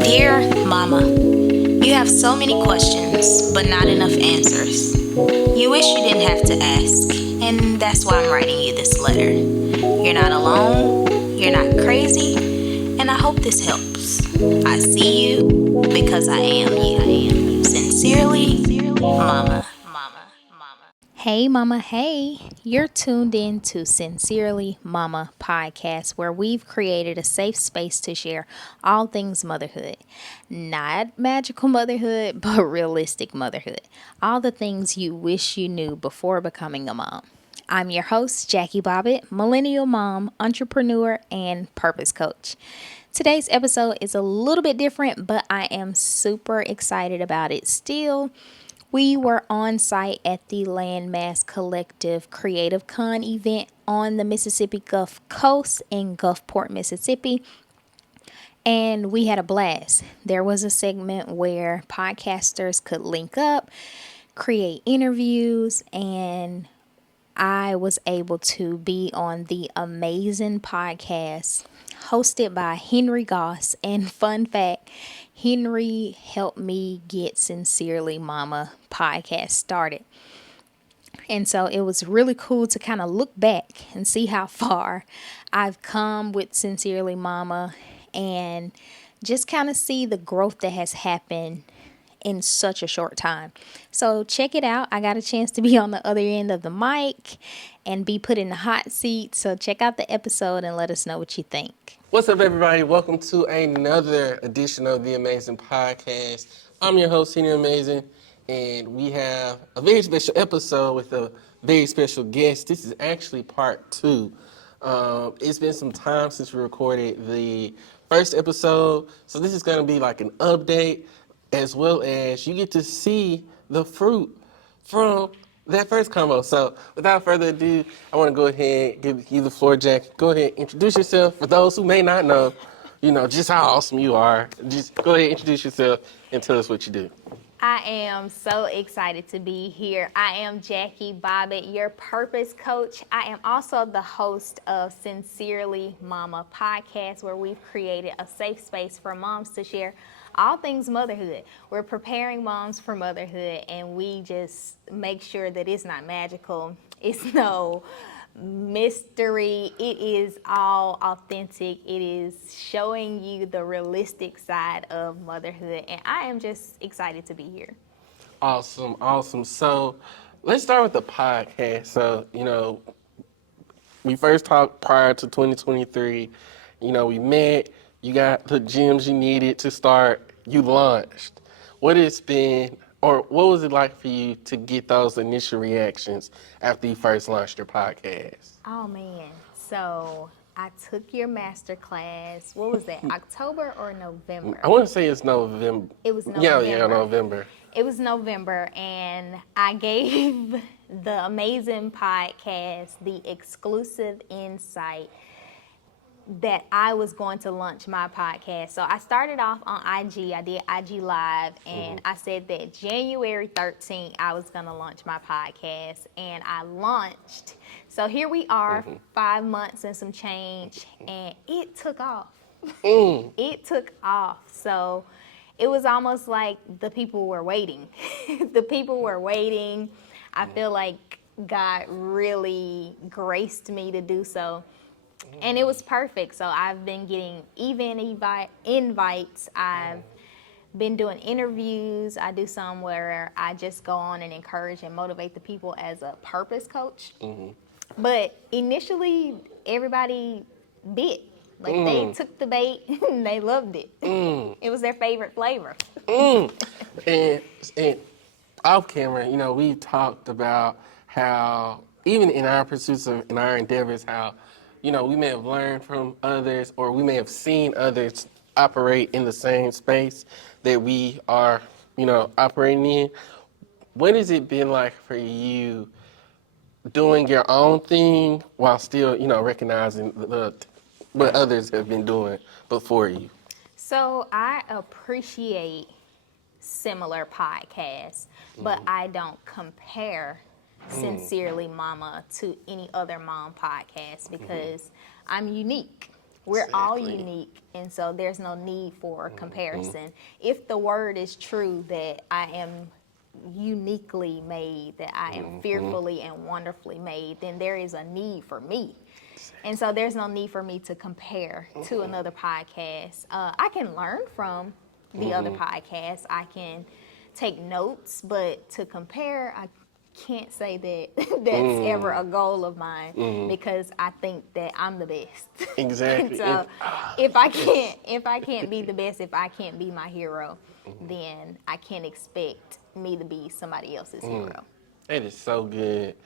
Dear Mama, you have so many questions, but not enough answers. You wish you didn't have to ask, and that's why I'm writing you this letter. You're not alone, you're not crazy, and I hope this helps. I see you because I am you. Sincerely, Mama. Hey, Mama, hey. You're tuned in to Sincerely Mama podcast, where we've created a safe space to share all things motherhood. Not magical motherhood, but realistic motherhood. All the things you wish you knew before becoming a mom. I'm your host, Jackie Bobbitt, millennial mom, entrepreneur, and purpose coach. Today's episode is a little bit different, but I am super excited about it still. We were on site at the Landmass Collective Creative Con event on the Mississippi Gulf Coast in Gulfport, Mississippi, and we had a blast. There was a segment where podcasters could link up, create interviews, and I was able to be on the Amazin podcast hosted by Henry Goss. And fun fact, Henry helped me get Sincerely Mama podcast started. And so it was really cool to kind of look back and see how far I've come with Sincerely Mama and just kind of see the growth that has happened in such a short time. So check it out. I got a chance to be on the other end of the mic and be put in the hot seat. So check out the episode and let us know what you think. What's up, everybody? Welcome to another edition of the Amazing Podcast. I'm your host, Henry Amazin, and we have a very special episode with a very special guest. This is actually part two. It's been some time since we recorded the first episode, so this is going to be like an update, as well as you get to see the fruit from that first combo. So without further ado, I want to go ahead and give you the floor, Jack. Go ahead, introduce yourself. For those who may not know, just how awesome you are. Just go ahead, introduce yourself, and tell us what you do. I am so excited to be here. I am Jackie Bobbitt, your purpose coach. I am also the host of Sincerely Mama podcast, where we've created a safe space for moms to share all things motherhood. We're preparing moms for motherhood, and we just make sure that it's not magical. It's no mystery. It is all authentic. It is showing you the realistic side of motherhood, and I am just excited to be here. Awesome. So let's start with the podcast. So, we first talked prior to 2023. We met. You got the gems you needed to start. You launched. What was it like for you to get those initial reactions after you first launched your podcast? Oh man, so I took your masterclass. What was that? October or November? I want to say it's November. It was November. Yeah, November. It was November, and I gave the Amazing podcast the exclusive insight that I was going to launch my podcast. So I started off on IG. I did IG Live, and I said that January 13th, I was going to launch my podcast, and I launched. So here we are, 5 months and some change, and it took off. It took off. So it was almost like the people were waiting. The people were waiting. I feel like God really graced me to do so. And it was perfect. So I've been getting invites. I've been doing interviews. I do some where I just go on and encourage and motivate the people as a purpose coach. But initially, everybody bit. Like they took the bait and they loved it. It was their favorite flavor. And off camera, we talked about how even in our pursuits in our endeavors, how we may have learned from others, or we may have seen others operate in the same space that we are, operating in. What has it been like for you doing your own thing while still, recognizing what others have been doing before you? So I appreciate similar podcasts, but I don't compare Sincerely Mama to any other mom podcast because I'm unique. We're all Exactly. unique, and so there's no need for comparison. If the word is true that I am uniquely made, that I am fearfully and wonderfully made, then there is a need for me. And so there's no need for me to compare to another podcast. I can learn from the other podcasts. I can take notes, but to compare, I can't say that that's ever a goal of mine because I think that I'm the best. And Exactly. so Yes. if I can't be the best, if I can't be my hero, then I can't expect me to be somebody else's hero. That is so good.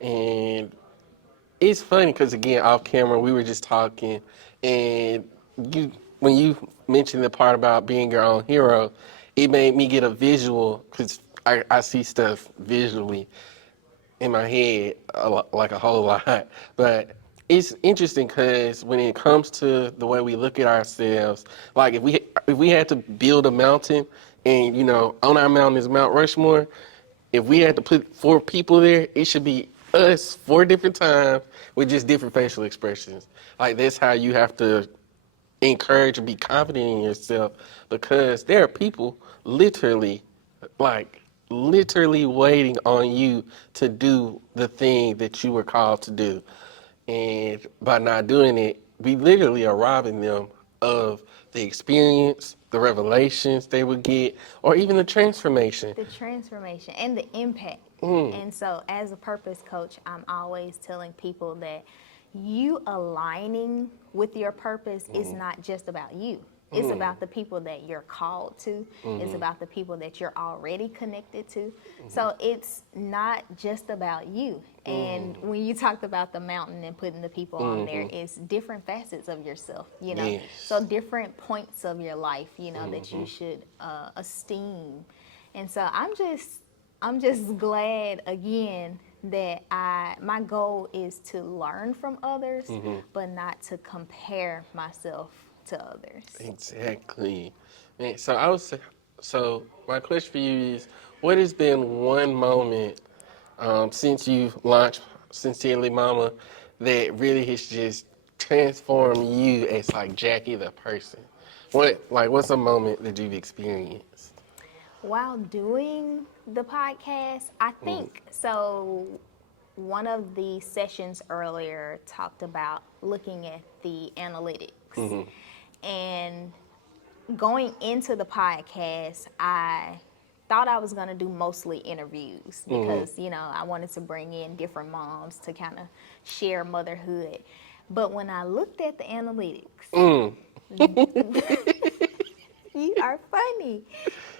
And it's funny because, again, off camera, we were just talking, and you, when you mentioned the part about being your own hero, it made me get a visual because I see stuff visually in my head like a whole lot. But it's interesting because when it comes to the way we look at ourselves, like if we had to build a mountain, and on our mountain is Mount Rushmore, if we had to put 4 people there, it should be us 4 different times with just different facial expressions. Like that's how you have to encourage and be confident in yourself, because there are people literally, like literally waiting on you to do the thing that you were called to do. And by not doing it, we literally are robbing them of the experience, the revelations they would get, or even the transformation. The transformation and the impact. And so, as a purpose coach, I'm always telling people that you aligning with your purpose is not just about you. It's about the people that you're called to. It's about the people that you're already connected to. So it's not just about you. And when you talked about the mountain and putting the people on there, it's different facets of yourself, Yes. So different points of your life, that you should esteem. And so I'm just glad again that my goal is to learn from others, but not to compare myself to others. Exactly. Man, so my question for you is, what has been one moment since you launched Sincerely Mama that really has just transformed you as like Jackie the person? What's a moment that you've experienced? While doing the podcast, I think so. One of the sessions earlier talked about looking at the analytics. And going into the podcast, I thought I was going to do mostly interviews because, I wanted to bring in different moms to kind of share motherhood. But when I looked at the analytics, you are funny.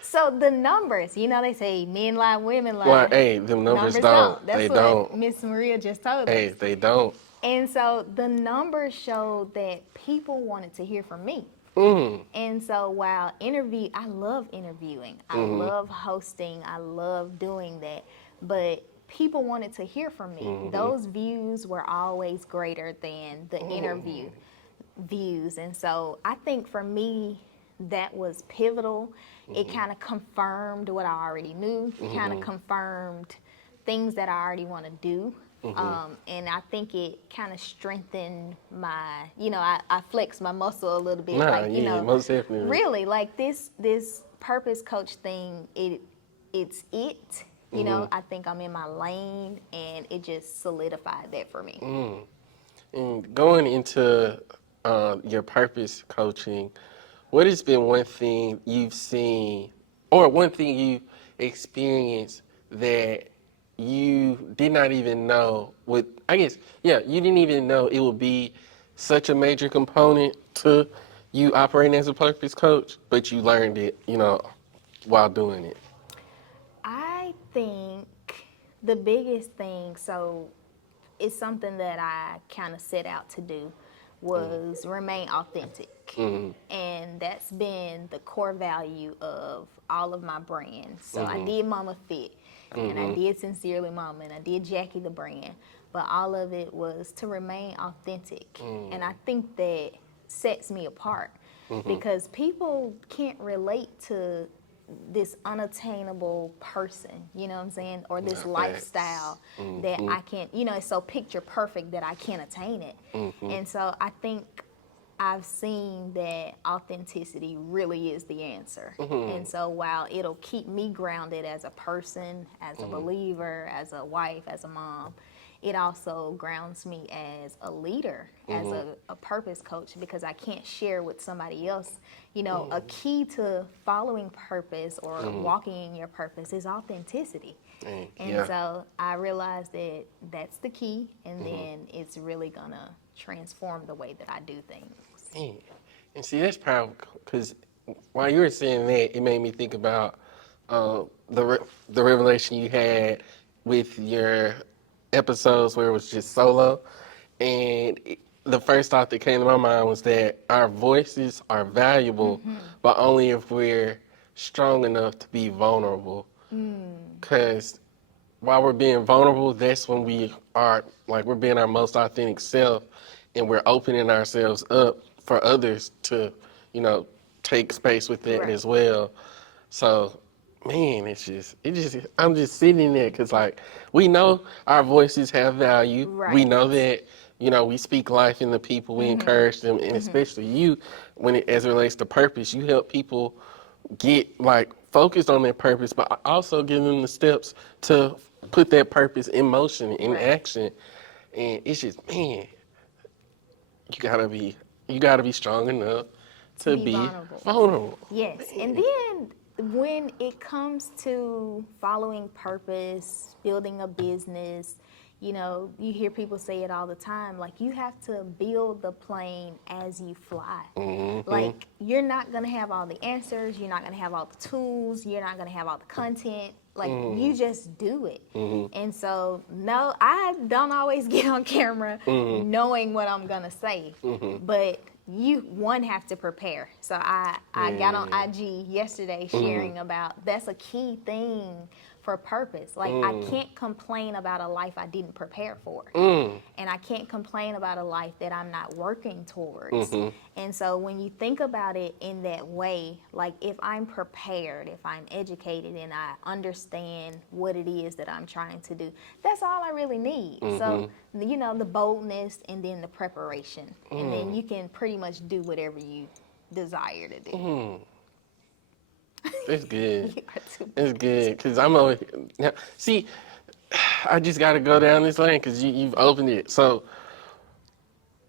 So the numbers, they say men lie, women lie. Well, hey, them numbers Numbers don't. don't. That's They what don't. Miss Maria just told Hey, us. they don't. And so the numbers showed that people wanted to hear from me. And so while I love interviewing. I love hosting. I love doing that. But people wanted to hear from me. Those views were always greater than the interview views. And so I think for me, that was pivotal. It kind of confirmed what I already knew, kind of confirmed things that I already want to do. And I think it kind of strengthened I flexed my muscle a little bit. Nah, yeah, most definitely. Really, like this purpose coach thing, it's it. I think I'm in my lane, and it just solidified that for me. And going into your purpose coaching, what has been one thing you've seen, or one thing you experienced that you did not even know would, I guess, yeah, you didn't even know it would be such a major component to you operating as a purpose coach, but you learned it, while doing it? I think the biggest thing, so it's something that I kind of set out to do, was remain authentic. And that's been the core value of all of my brands. So I did Mama Fit, and I did Sincerely Mama, and I did Jackie the brand. But all of it was to remain authentic. And I think that sets me apart because people can't relate to this unattainable person, you know what I'm saying? Or this lifestyle that I can't, it's so picture perfect that I can't attain it. And so I think I've seen that authenticity really is the answer. And so while it'll keep me grounded as a person, as a believer, as a wife, as a mom, it also grounds me as a leader, as a purpose coach, because I can't share with somebody else. You know, a key to following purpose or walking in your purpose is authenticity. And so I realized that that's the key, and then it's really gonna transform the way that I do things. Man. And see, that's powerful because while you were saying that, it made me think about the revelation you had with your episodes where it was just solo. And the first thought that came to my mind was that our voices are valuable, but only if we're strong enough to be vulnerable. Because while we're being vulnerable, that's when we are, like, we're being our most authentic self, and we're opening ourselves up for others to, you know, take space with that as well. So, man, I'm just sitting there because, like, we know our voices have value. We know that, you know, we speak life into people, we encourage them, and especially you, as it relates to purpose, you help people get, like, focused on their purpose, but also give them the steps to put that purpose in motion, in action. And it's just, man, you gotta be strong enough to be vulnerable. Yes, and then when it comes to following purpose, building a business, you know, you hear people say it all the time, like, you have to build the plane as you fly. Like, you're not gonna have all the answers, you're not gonna have all the tools, you're not gonna have all the content. Like, you just do it. And so, no, I don't always get on camera knowing what I'm gonna say, but you have to prepare. So I got on IG yesterday sharing about that's a key thing for purpose. Like, I can't complain about a life I didn't prepare for. And I can't complain about a life that I'm not working towards. And so when you think about it in that way, like, if I'm prepared, if I'm educated, and I understand what it is that I'm trying to do, that's all I really need. So, you know, the boldness and then the preparation. And then you can pretty much do whatever you desire to do. It's good. It's good because I'm over here. Now, see, I just got to go down this lane because you've opened it. So,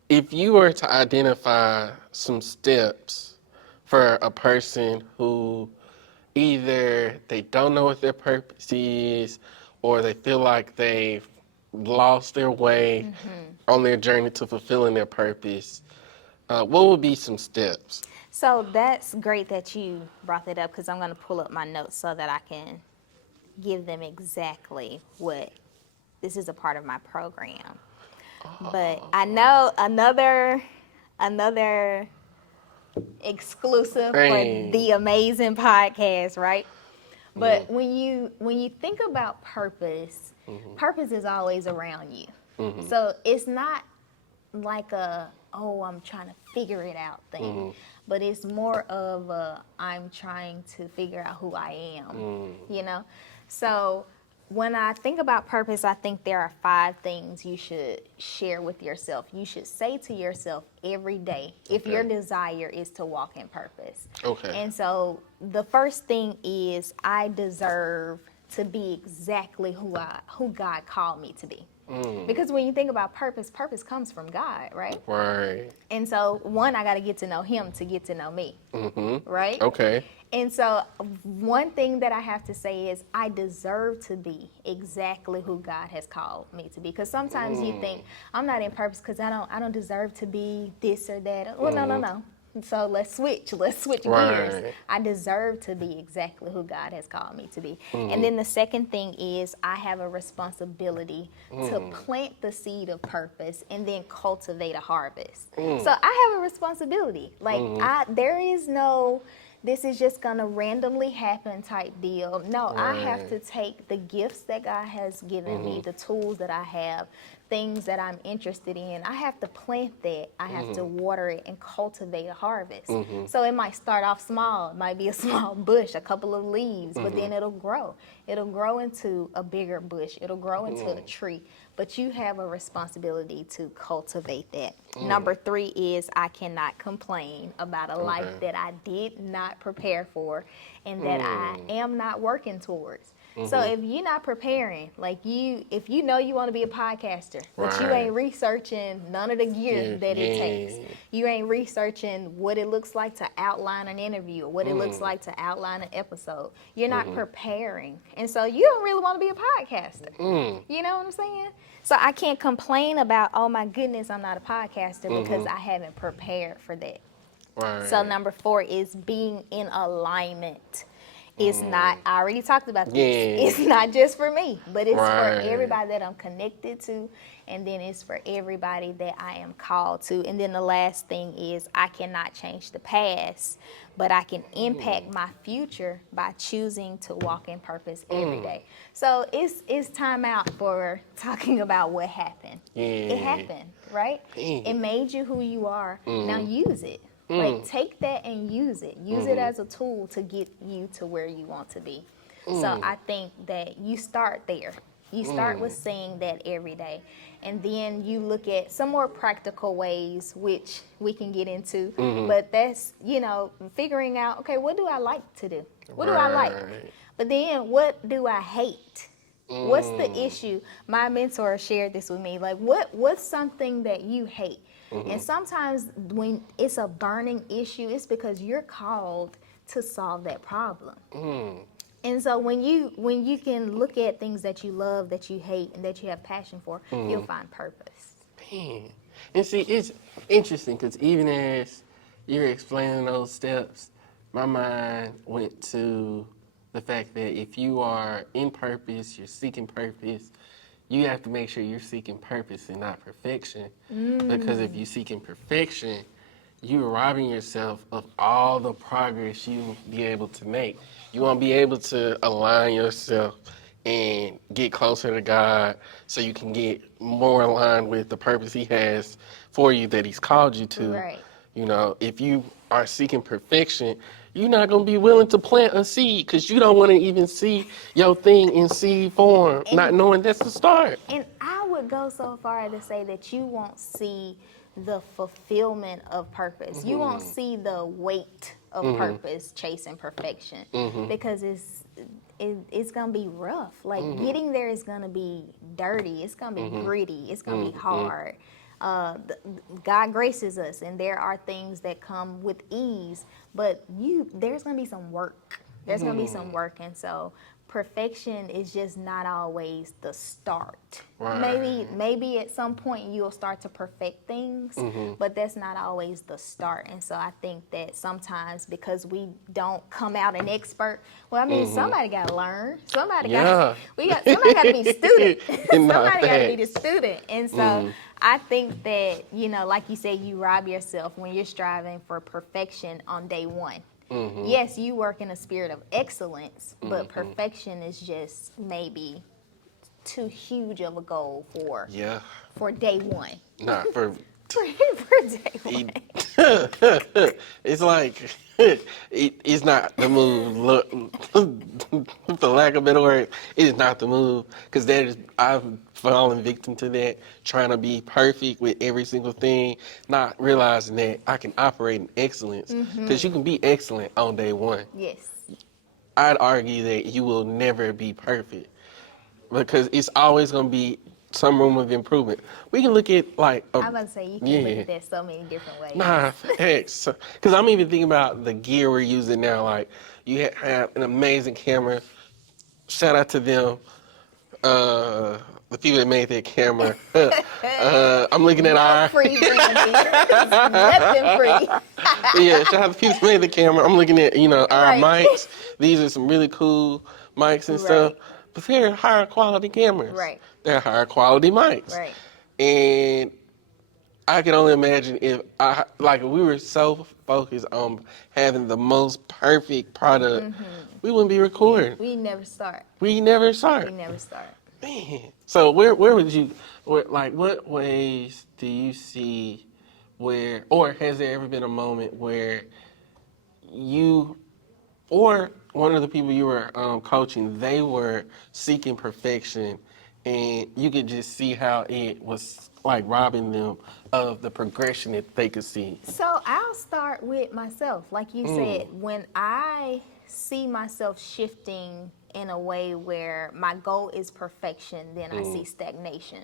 if you were to identify some steps for a person who either they don't know what their purpose is, or they feel like they've lost their way on their journey to fulfilling their purpose, what would be some steps? So that's great that you brought that up, because I'm going to pull up my notes so that I can give them exactly what this is a part of my program. But I know another exclusive for the Amazing podcast, right? But when you think about purpose, purpose is always around you. So it's not like I'm trying to figure it out thing, but it's more of I'm trying to figure out who I am, you know? So when I think about purpose, I think there are 5 things you should share with yourself. You should say to yourself every day if your desire is to walk in purpose. And so the first thing is, I deserve to be exactly who God called me to be. Because when you think about purpose, purpose comes from God, right? Right. And so, one, I got to get to know Him to get to know me, right? Okay. And so, one thing that I have to say is, I deserve to be exactly who God has called me to be. Because sometimes you think, I'm not in purpose because I don't deserve to be this or that. Well, no. So let's switch gears. I deserve to be exactly who God has called me to be. And then the second thing is, I have a responsibility to plant the seed of purpose and then cultivate a harvest. So I have a responsibility. Like, there is no, this is just going to randomly happen type deal. No, I have to take the gifts that God has given me, the tools that I have, things that I'm interested in. I have to plant that. I have to water it and cultivate a harvest. So it might start off small. It might be a small bush, a couple of leaves, but then it'll grow. It'll grow into a bigger bush. It'll grow into a tree. but you have a responsibility to cultivate that. Number 3 is I cannot complain about a life that I did not prepare for and that I am not working towards. So if you're not preparing, like if you know you want to be a podcaster, but you ain't researching none of the gear that it takes, you ain't researching what it looks like to outline an interview or what it looks like to outline an episode, you're not preparing. And so you don't really want to be a podcaster. You know what I'm saying? So I can't complain about, oh my goodness, I'm not a podcaster because I haven't prepared for that. So number 4 is being in alignment. It's not, I already talked about this. It's not just for me, but it's for everybody that I'm connected to. And then it's for everybody that I am called to. And then the last thing is I cannot change the past, but I can impact my future by choosing to walk in purpose every day. So it's time out for talking about what happened. It happened, right? It made you who you are. Now use it. Like, take that and use it. Use it as a tool to get you to where you want to be. So I think that you start there. You start with saying that every day. And then you look at some more practical ways, which we can get into. But that's, figuring out, okay, what do I like to do? What do I like? But then what do I hate? What's the issue? My mentor shared this with me. Like, what's something that you hate? And sometimes when it's a burning issue, it's because you're called to solve that problem. And so when you can look at things that you love, that you hate, and that you have passion for, you'll find purpose. Man. And see, it's interesting because even as you're explaining those steps, my mind went to the fact that if you are in purpose, you're seeking purpose, you have to make sure you're seeking purpose and not perfection. Because if you're seeking perfection, you're robbing yourself of all the progress you'll be able to make. You won't be able to align yourself and get closer to God so you can get more aligned with the purpose He has for you that He's called you to. Right. If you are seeking perfection, you're not going to be willing to plant a seed because you don't want to even see your thing in seed form, not knowing that's the start. And I would go so far to say that you won't see the fulfillment of purpose. You won't see the weight of purpose chasing perfection because it's going to be rough. Like, getting there is going to be dirty. It's going to be gritty. It's going to be hard. God graces us, and there are things that come with ease, but there's going to be some work. There's going to be some work, and so perfection is just not always the start. Right. Maybe at some point you'll start to perfect things, but that's not always the start. And so I think that sometimes because we don't come out an expert, somebody got to learn. Somebody got to be student. Somebody got to be the student. And so I think that, like you said, you rob yourself when you're striving for perfection on day one. Yes, you work in a spirit of excellence, but perfection is just maybe too huge of a goal for day one. Not for for day one. It's like it's not the move. Look, for lack of a better word, it is not the move because I've fallen victim to that, trying to be perfect with every single thing, not realizing that I can operate in excellence because you can be excellent on day one. Yes. I'd argue that you will never be perfect because it's always going to be some room of improvement. We can look at I'm about to say you can look at that so many different ways. Nah, facts. Because I'm even thinking about the gear we're using now. Like, you have an amazing camera. Shout out to them, the people that made that camera. I'm looking at our free brand here. Nothing free. Yeah, shout out to the people that made the camera. I'm looking at our mics. These are some really cool mics and stuff. But they're higher quality cameras. Right. They're higher quality mics. Right. And I can only imagine if we were so focused on having the most perfect product, we wouldn't be recording. We never start. Man. So where would you, what ways do you see or has there ever been a moment where you or one of the people you were coaching, they were seeking perfection and you could just see how it was like robbing them of the progression that they could see. So I'll start with myself. Like you said, when I see myself shifting in a way where my goal is perfection, then I see stagnation.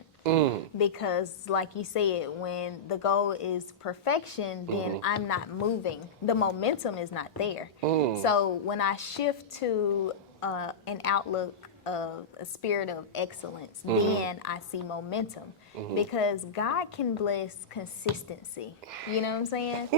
Because like you said, when the goal is perfection, then I'm not moving. The momentum is not there. So when I shift to an outlook of a spirit of excellence, then I see momentum. Because God can bless consistency. You know what I'm saying?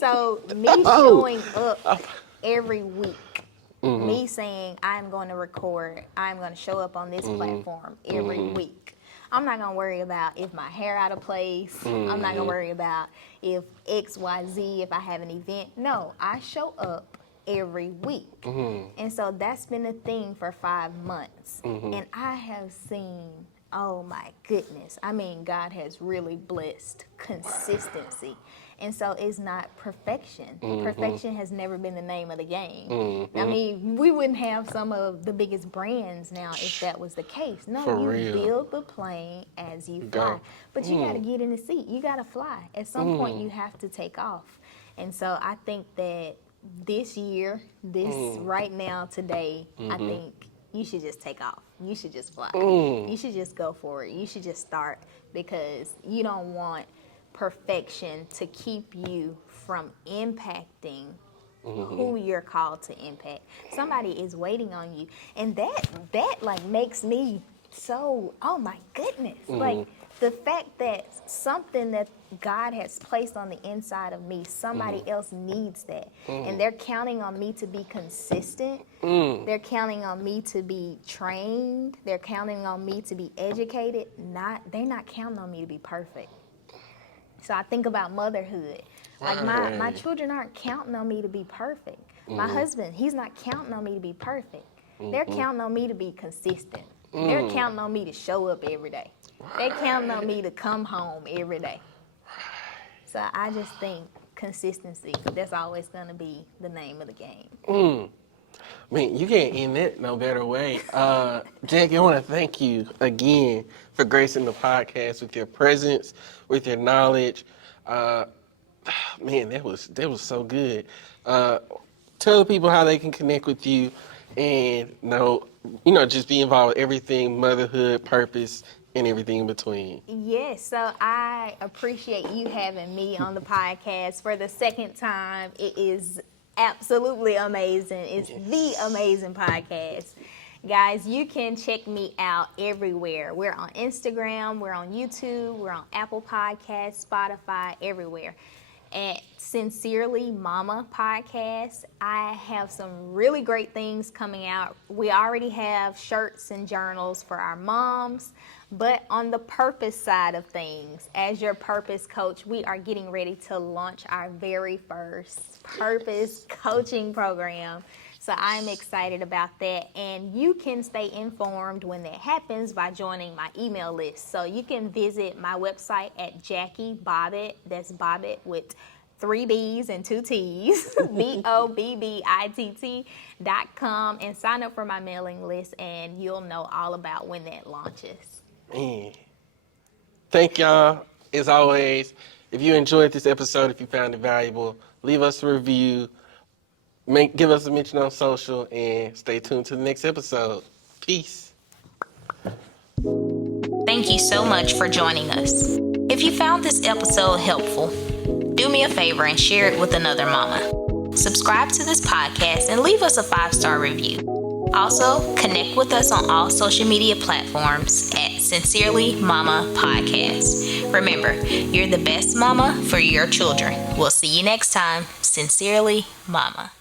So me showing up every week, me saying I'm going to record, I'm going to show up on this platform every week. I'm not going to worry about if my hair out of place. I'm not going to worry about if X, Y, Z, if I have an event. No, I show up every week. And so that's been a thing for 5 months. And I have seen, oh my goodness, I mean, God has really blessed consistency. And so it's not perfection. Perfection has never been the name of the game. I mean, we wouldn't have some of the biggest brands now if that was the case. No, For you real. build the plane as you fly. But you got to get in the seat. You got to fly. At some point, you have to take off. And so I think that this year, right now, today, I think you should just take off. You should just fly. You should just go for it. You should just start, because you don't want perfection to keep you from impacting who you're called to impact. Somebody is waiting on you. And that like makes me so, oh my goodness. Like the fact that something that God has placed on the inside of me, somebody else needs that. And they're counting on me to be consistent. They're counting on me to be trained. They're counting on me to be educated. They're not counting on me to be perfect. So I think about motherhood. Like my children aren't counting on me to be perfect. My husband, he's not counting on me to be perfect. They're counting on me to be consistent. They're counting on me to show up every day. They're counting on me to come home every day. So I just think consistency, that's always going to be the name of the game. Man, you can't end it no better way. Jackie, I want to thank you again for gracing the podcast with your presence, with your knowledge. Man, that was so good. Tell the people how they can connect with you and just be involved with everything, motherhood, purpose, and everything in between. Yes, so I appreciate you having me on the podcast for the second time. It is absolutely amazing. It's the amazing podcast. Guys, you can check me out everywhere. We're on Instagram, we're on YouTube, we're on Apple Podcasts, Spotify, everywhere. At Sincerely Mama Podcast, I have some really great things coming out. We already have shirts and journals for our moms, but on the purpose side of things, as your purpose coach, we are getting ready to launch our very first purpose coaching program. So I'm excited about that. And you can stay informed when that happens by joining my email list. So you can visit my website at Jackie Bobbitt. That's Bobbitt with 3 B's and 2 T's, BOBBITT.com, and sign up for my mailing list, and you'll know all about when that launches. Man. Thank y'all. As always, if you enjoyed this episode, if you found it valuable, leave us a review. Give us a mention on social, and stay tuned to the next episode. Peace. Thank you so much for joining us. If you found this episode helpful, do me a favor and share it with another mama. Subscribe to this podcast and leave us a 5-star review. Also, connect with us on all social media platforms at Sincerely Mama Podcast. Remember, you're the best mama for your children. We'll see you next time. Sincerely Mama.